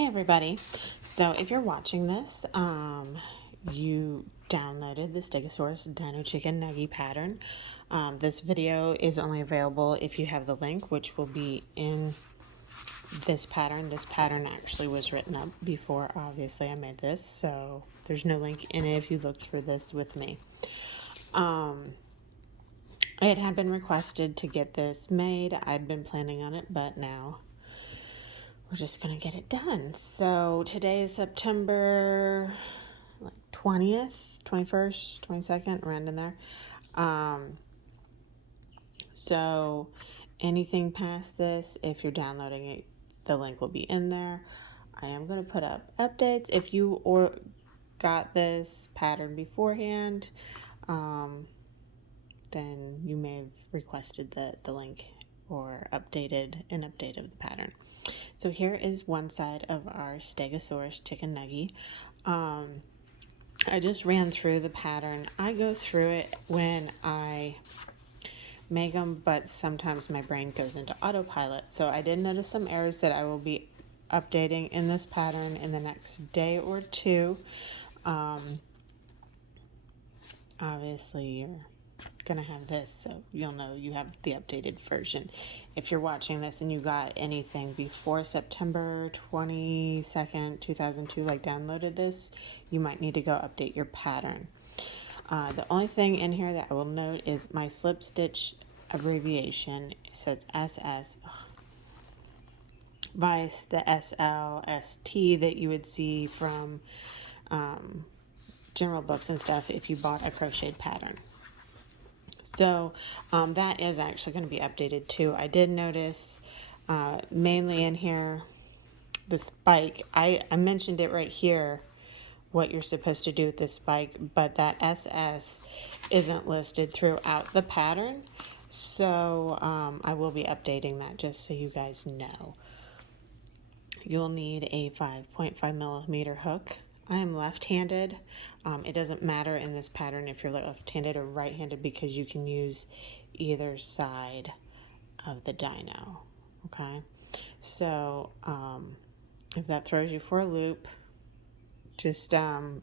Hey everybody. So if you're watching this, you downloaded the Stegasaurus Dino Chicken Nuggie pattern. This video is only available if you have the link, which will be in this pattern. This pattern actually was written up before, obviously, I made this, so there's no link in it if you look through this with me. It had been requested to get this made. I'd been planning on it, but now we're just going to get it done. So today is September 20th, 21st, 22nd, around in there. So anything past this, if you're downloading it, the link will be in there. I am going to put up updates. If you got this pattern beforehand, then you may have requested the link or updated an update of the pattern. So here is one side of our Stegosaurus chicken nuggie. I just ran through the pattern. I go through it when I make them, but sometimes my brain goes into autopilot. So I did notice some errors that I will be updating in this pattern in the next day or two. Obviously you're gonna have this, so you'll know you have the updated version. If you're watching this and you got anything before September 22nd, 2002, like downloaded this, you might need to go update your pattern. The only thing in here that I will note is my slip stitch abbreviation. It says SS. Vice the SL, ST that you would see from general books and stuff if you bought a crocheted pattern. So that is actually going to be updated too. I did notice mainly in here the spike. I mentioned it right here, what you're supposed to do with this spike, but that SS isn't listed throughout the pattern. So I will be updating that just so you guys know. You'll need a 5.5 millimeter hook. I am left-handed. It doesn't matter in this pattern if you're left-handed or right-handed because you can use either side of the dino, okay? So if that throws you for a loop, just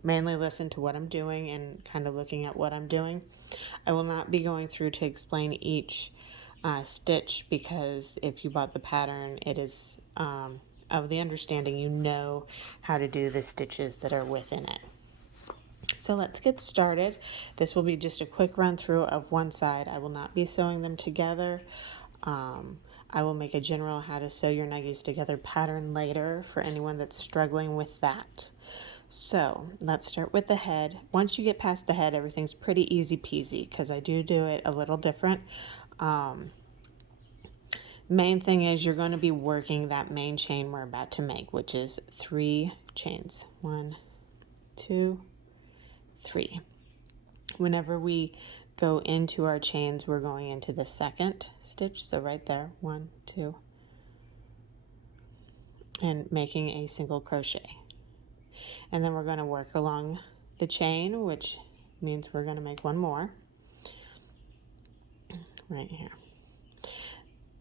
mainly listen to what I'm doing and kind of looking at what I'm doing. I will not be going through to explain each stitch because if you bought the pattern, it is of the understanding you know how to do the stitches that are within it. So let's get started. This will be just a quick run through of one side. I will not be sewing them together. I will make a general how to sew your nuggies together pattern later for anyone that's struggling with that. So let's start with the head. Once you get past the head, everything's pretty easy peasy because I do it a little different. Main thing is you're going to be working that main chain we're about to make, which is 3 chains. 1, 2, 3. Whenever we go into our chains, we're going into the second stitch. So right there, 1, 2, and making a single crochet. And then we're going to work along the chain, which means we're going to make one more right here.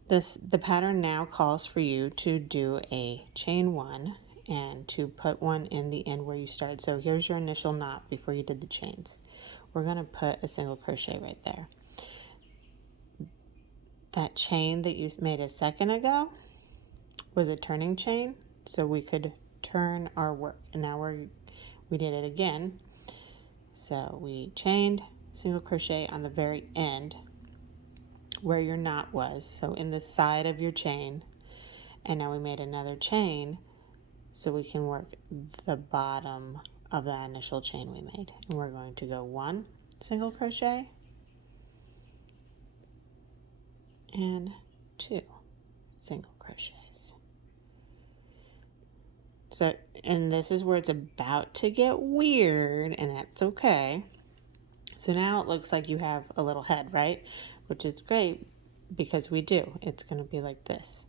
The pattern now calls for you to do a chain 1 and to put one in the end where you started. So here's your initial knot before you did the chains. We're going to put a single crochet right there. That chain that you made a second ago was a turning chain, so we could turn our work. And now we did it again. So we chained, single crochet on the very end where your knot was, so in the side of your chain, and now we made another chain so we can work the bottom of the initial chain we made. And we're going to go 1 single crochet and 2 single crochets. So, and this is where it's about to get weird, and that's okay. So now it looks like you have a little head, right? Which is great because we do. It's going to be like this.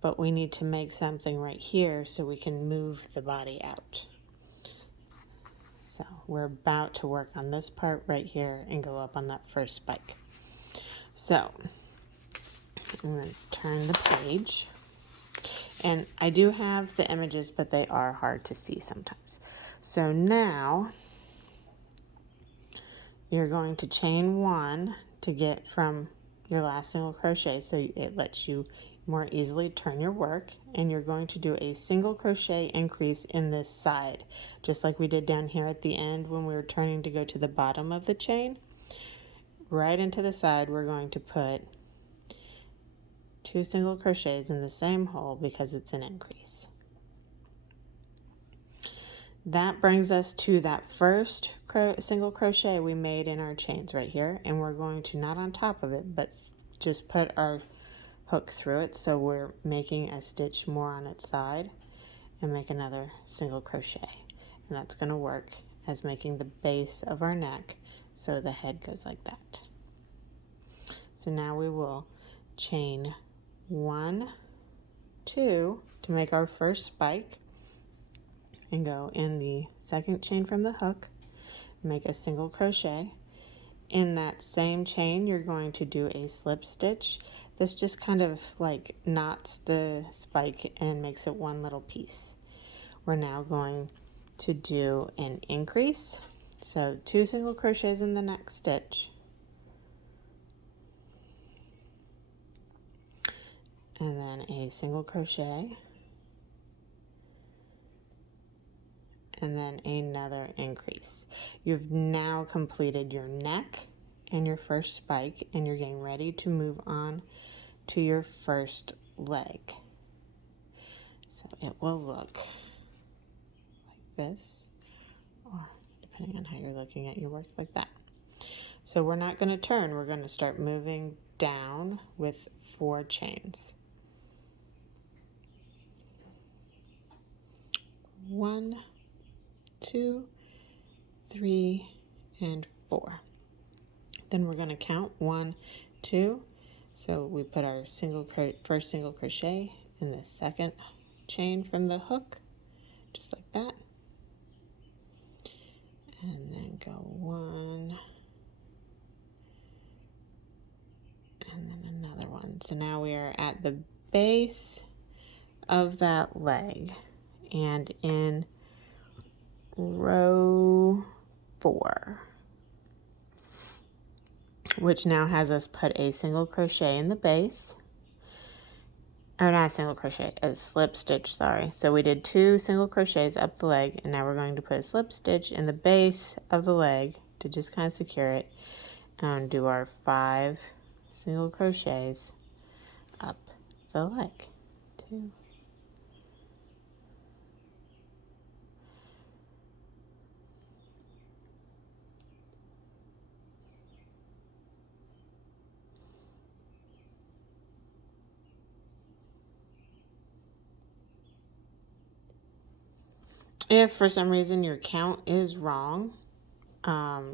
But we need to make something right here so we can move the body out. So we're about to work on this part right here and go up on that first spike. So I'm going to turn the page. And I do have the images, but they are hard to see sometimes. So now you're going to chain 1 to get from your last single crochet, so it lets you more easily turn your work, and you're going to do a single crochet increase in this side, just like we did down here at the end when we were turning to go to the bottom of the chain. Right into the side, we're going to put 2 single crochets in the same hole because it's an increase. That brings us to that first single crochet we made in our chains right here, and we're going to, not on top of it, but just put our hook through it, so we're making a stitch more on its side, and make another single crochet, and that's going to work as making the base of our neck, so the head goes like that. So now we will chain 1, 2 to make our first spike, and go in the second chain from the hook, make a single crochet. In that same chain, you're going to do a slip stitch. This just kind of like knots the spike and makes it one little piece. We're now going to do an increase. So 2 single crochets in the next stitch. And then a single crochet. And then another increase. You've now completed your neck and your first spike, and you're getting ready to move on to your first leg. So it will look like this, or depending on how you're looking at your work, like that. So we're not going to turn, we're going to start moving down with 4 chains. 1, 2, 3, and 4. Then we're going to count 1, 2. So we put our first single crochet in the second chain from the hook, just like that. And then go 1, and then another one. So now we are at the base of that leg, and in row 4, which now has us put a single crochet in the base, or not a single crochet, a slip stitch, sorry. So we did 2 single crochets up the leg, and now we're going to put a slip stitch in the base of the leg to just kind of secure it, and do our 5 single crochets up the leg. 2. If for some reason your count is wrong,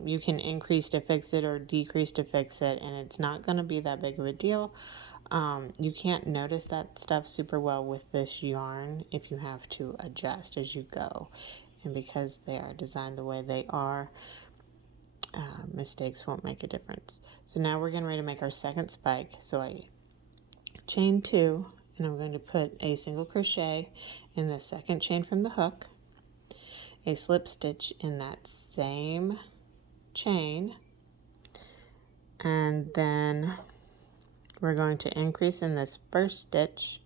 you can increase to fix it or decrease to fix it, and it's not going to be that big of a deal. You can't notice that stuff super well with this yarn if you have to adjust as you go. And because they are designed the way they are, mistakes won't make a difference. So now we're getting ready to make our second spike. So I chain 2, and I'm going to put a single crochet in the second chain from the hook, a slip stitch in that same chain, and then we're going to increase in this first stitch,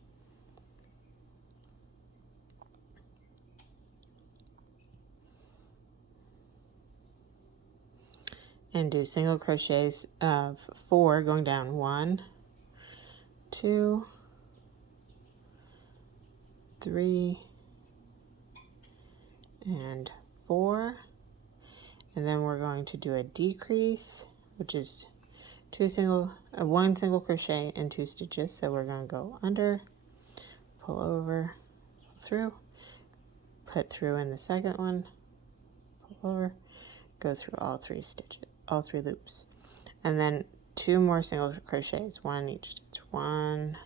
and do single crochets of 4 going down 1, 2, 3, and 4, and then we're going to do a decrease, which is 1 single crochet and 2 stitches. So we're going to go under, pull over, pull through, put through in the second one, pull over, go through all 3 stitches, all 3 loops, and then 2 more single crochets, 1 each stitch, 1,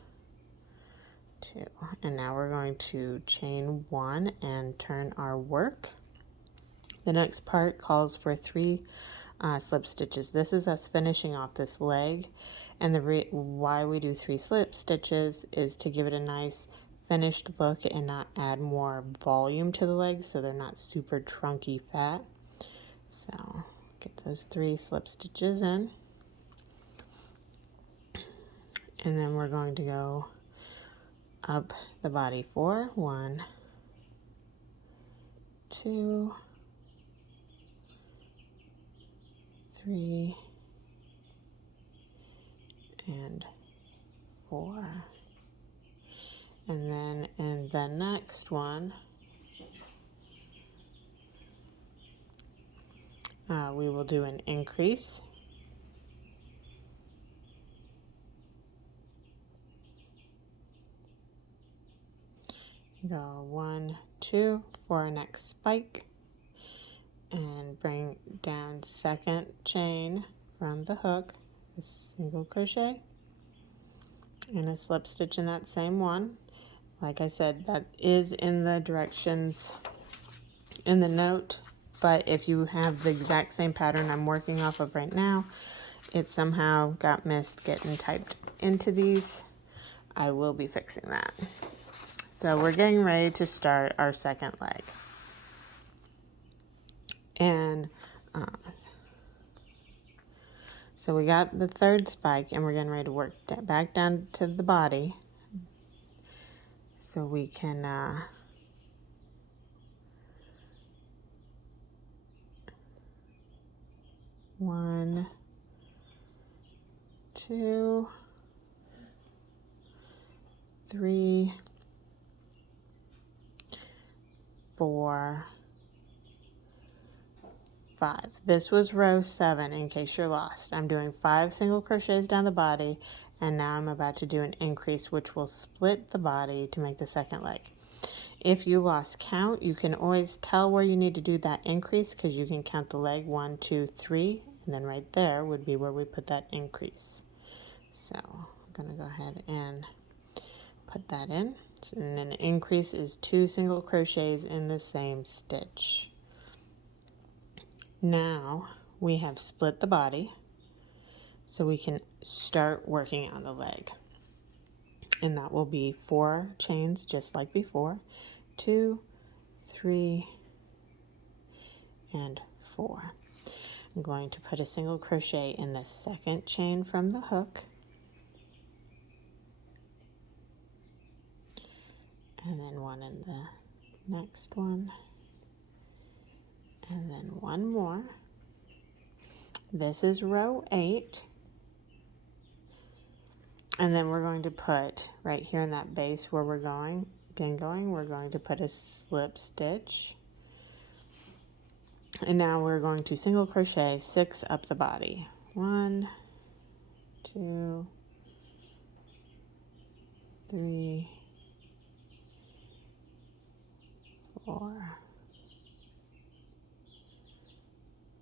2, and now we're going to chain 1 and turn our work. The next part calls for 3 slip stitches. This is us finishing off this leg, and why we do 3 slip stitches is to give it a nice finished look and not add more volume to the legs so they're not super trunky fat. So get those 3 slip stitches in. And then we're going to go up the body 4. 1, 2, 3, and 4. And then in the next one, we will do an increase. Go 1, 2 for our next spike, and bring down 2nd chain from the hook, a single crochet, and a slip stitch in that same one. Like I said, that is in the directions in the note, but if you have the exact same pattern I'm working off of right now, it somehow got missed getting typed into these, I will be fixing that. So we're getting ready to start our second leg. And so we got the 3rd spike, and we're getting ready to work back down to the body so we can 1, 2, 3, 4, 5. This was row 7 in case you're lost. I'm doing 5 single crochets down the body, and now I'm about to do an increase which will split the body to make the second leg. If you lost count, you can always tell where you need to do that increase because you can count the leg 1, 2, 3, and then right there would be where we put that increase. So I'm going to go ahead and put that in. And an increase is 2 single crochets in the same stitch. Now we have split the body, so we can start working on the leg. And that will be 4 chains just like before. 2, 3, and 4. I'm going to put a single crochet in the 2nd chain from the hook. And then 1 in the next one. And then 1 more. This is row 8. And then we're going to put right here in that base where we're going, we're going to put a slip stitch. And now we're going to single crochet 6 up the body. 1, 2, 3, 4,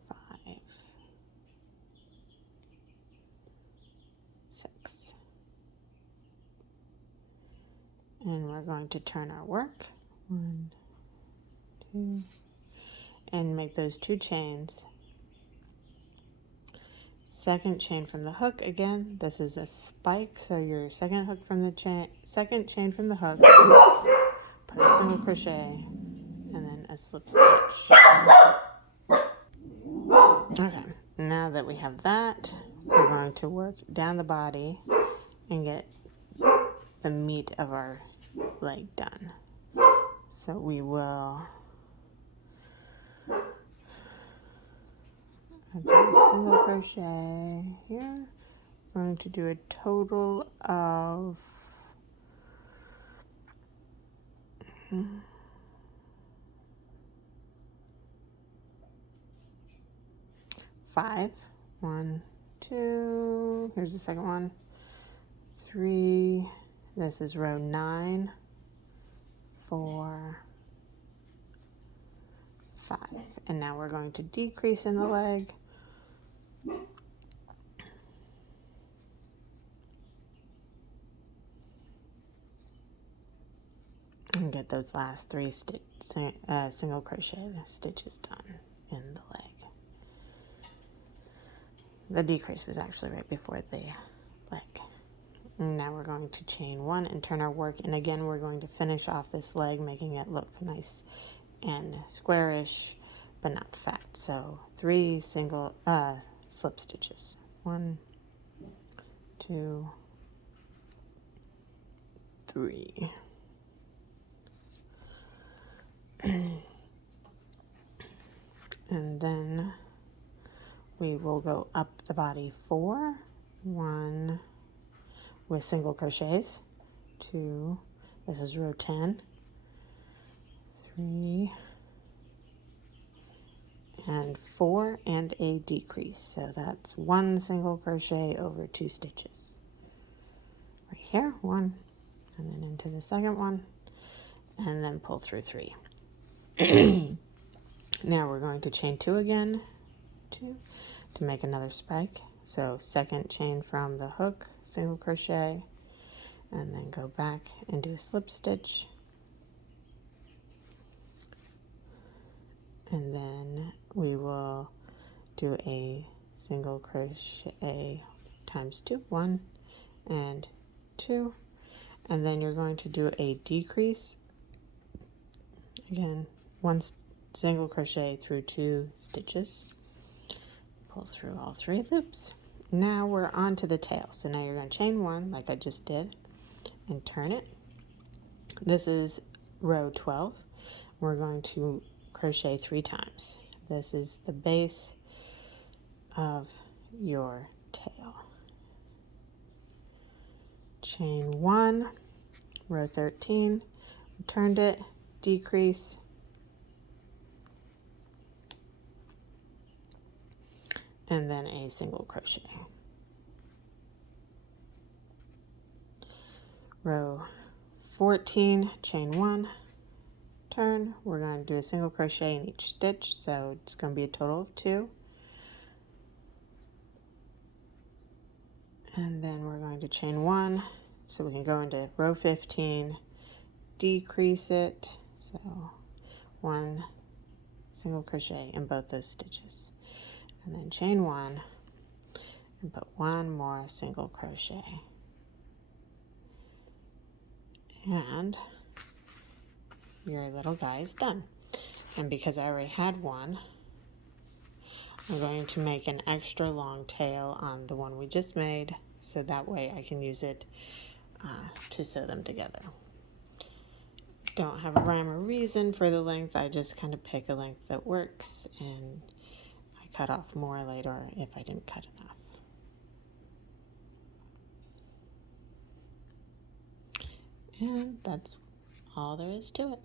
5, 6. And we're going to turn our work. 1, 2, and make those 2 chains. 2nd chain from the hook again. This is a spike, so your 2nd hook from the chain, 2nd chain from the hook. Put a single crochet and then a slip stitch. Okay, now that we have that, we're going to work down the body and get the meat of our leg done. So we will do a single crochet here. I'm going to do a total of 5. 1, 2, here's the second one. 3, this is row 9. 4, 5. And now we're going to decrease in the leg. And get those last 3 single crochet stitches done in the leg. The decrease was actually right before the leg. And now we're going to chain 1 and turn our work, and again we're going to finish off this leg, making it look nice and squarish but not fat. So 3 single slip stitches. 1, 2, 3. And then we will go up the body 4, 1 with single crochets, 2, this is row 10, 3, and 4, and a decrease. So that's 1 single crochet over 2 stitches. Right here, 1, and then into the second one, and then pull through 3. Now we're going to chain 2 again, 2, to make another spike. So second chain from the hook, single crochet, and then go back and do a slip stitch. And then we will do a single crochet times 2, 1 and 2, and then you're going to do a decrease, again 1 single crochet through 2 stitches, pull through all 3 loops. Now we're on to the tail, so now you're going to chain 1 like I just did and turn it. This is row 12. We're going to crochet 3 times. This is the base of your tail. Chain 1, row 13, turned it, decrease, and then a single crochet. Row 14, chain 1, turn. We're going to do a single crochet in each stitch, so it's going to be a total of 2. And then we're going to chain 1, so we can go into row 15, decrease it, so 1 single crochet in both those stitches, and then chain 1 and put 1 more single crochet, and your little guy is done. And because I already had one, I'm going to make an extra long tail on the one we just made, so that way I can use it to sew them together. Don't have a rhyme or reason for the length, I just kind of pick a length that works, and I cut off more later if I didn't cut enough. And that's all there is to it.